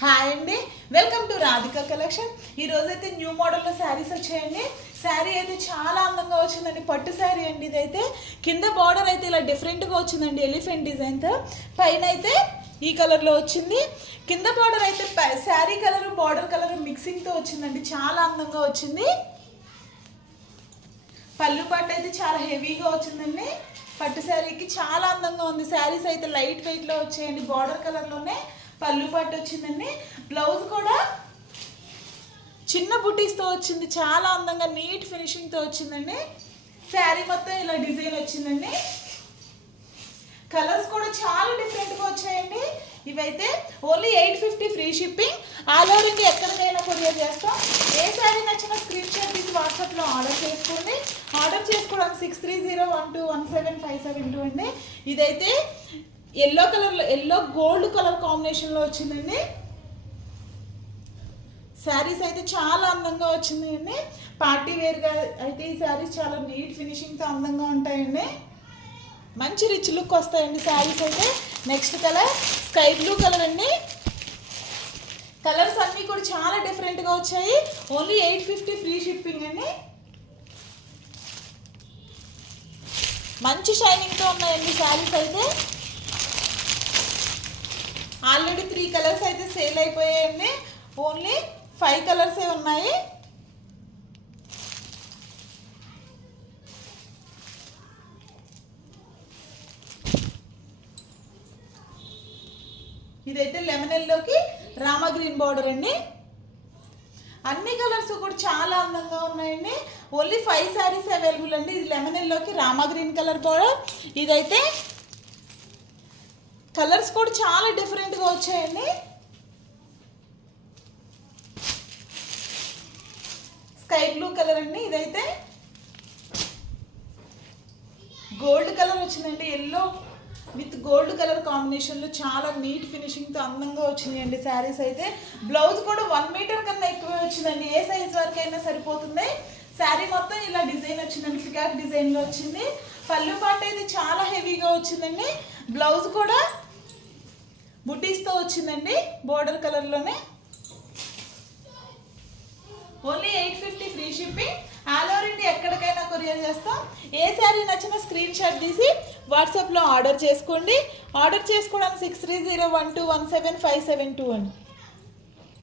Hi అండి, welcome to Radhika collection. ఈరోజైతే new మోడల్లో శారీస్ వచ్చాయండి. శారీ అయితే చాలా అందంగా వచ్చిందండి. పట్టు శారీ అండి. ఇదైతే కింద బార్డర్ అయితే ఇలా డిఫరెంట్గా వచ్చిందండి, ఎలిఫెంట్ డిజైన్తో. పైన అయితే ఈ కలర్లో వచ్చింది. కింద బార్డర్ అయితే శారీ కలర్ బార్డర్ కలర్ మిక్సింగ్తో వచ్చిందండి. చాలా అందంగా వచ్చింది. పళ్ళు పట్టు అయితే చాలా హెవీగా వచ్చిందండి. పట్టు శారీకి చాలా అందంగా ఉంది. శారీస్ అయితే లైట్ వెయిట్లో వచ్చాయండి. బార్డర్ కలర్లోనే పళ్ళు పట్టు వచ్చిందండి. బ్లౌజ్ కూడా చిన్న బుటీస్తో వచ్చింది. చాలా అందంగా నీట్ ఫినిషింగ్తో వచ్చిందండి. శారీ మొత్తం ఇలా డిజైన్ వచ్చిందండి. కలర్స్ కూడా చాలా డిఫరెంట్గా వచ్చాయండి. ఇవైతే only 850 free shipping. All over India ఎక్కడికైనా కొరియర్ చేస్తాం. ఏ శారీ నచ్చినా స్క్రీన్ షాట్ తీసి వాట్సాప్లో ఆర్డర్ చేసుకోండి. ఆర్డర్ చేసుకోవడానికి 6301217572 అండి. ఇదైతే ఎల్లో కలర్లో, ఎల్లో గోల్డ్ కలర్ కాంబినేషన్లో వచ్చిందండి. శారీస్ అయితే చాలా అందంగా వచ్చిందండి. పార్టీ వేర్గా అయితే ఈ శారీస్ చాలా నీట్ ఫినిషింగ్తో అందంగా ఉంటాయండి. మంచి రిచ్ లుక్ వస్తాయండి శారీస్ అయితే. Next colour sky blue colour అండి. కలర్స్ అన్నీ కూడా చాలా డిఫరెంట్గా వచ్చాయి. ఓన్లీ 850 ఫ్రీ షిప్పింగ్ అండి. మంచి షైనింగ్తో ఉన్నాయండి శారీస్ అయితే. ఆల్రెడీ 3 కలర్స్ అయితే సేల్ అయిపోయాయండి. ఓన్లీ 5 కలర్సే ఉన్నాయి. ఇదైతే లెమన్ ఎల్లోకి రామా గ్రీన్ బార్డర్ అండి. అన్ని కలర్స్ కూడా చాలా అందంగా ఉన్నాయండి. ఓన్లీ 5 శారీస్ అవైలబుల్ అండి. ఇది లెమన్ ఎల్లోకి రామా గ్రీన్ కలర్ బార్డర్. ఇదైతే కలర్స్ కూడా చాలా డిఫరెంట్గా వచ్చాయండి. స్కై బ్లూ కలర్ అండి. ఇదైతే గోల్డ్ కలర్ వచ్చిందండి. ఎల్లో విత్ గోల్డ్ కలర్ కాంబినేషన్లో చాలా నీట్ ఫినిషింగ్తో అందంగా వచ్చినాయండి శారీస్ అయితే. బ్లౌజ్ కూడా 1 మీటర్ కన్నా ఎక్కువే వచ్చిందండి. ఏ సైజ్ వరకు అయినా సరిపోతుంది. శారీ మొత్తం ఇలా డిజైన్ వచ్చిందండి. పికాక్ డిజైన్లో వచ్చింది. పళ్ళు పాట అయితే చాలా హెవీగా వచ్చిందండి. బ్లౌజ్ కూడా బుటీస్తో వచ్చిందండి, బోర్డర్ కలర్లోనే. Only 850 free shipping. All over India ఎక్కడికైనా కొరియర్ చేస్తాం. ఏ శారీ నచ్చినా స్క్రీన్ షాట్ తీసి వాట్సాప్లో ఆర్డర్ చేసుకోండి. ఆర్డర్ చేసుకోవడానికి 6301217572 అండి.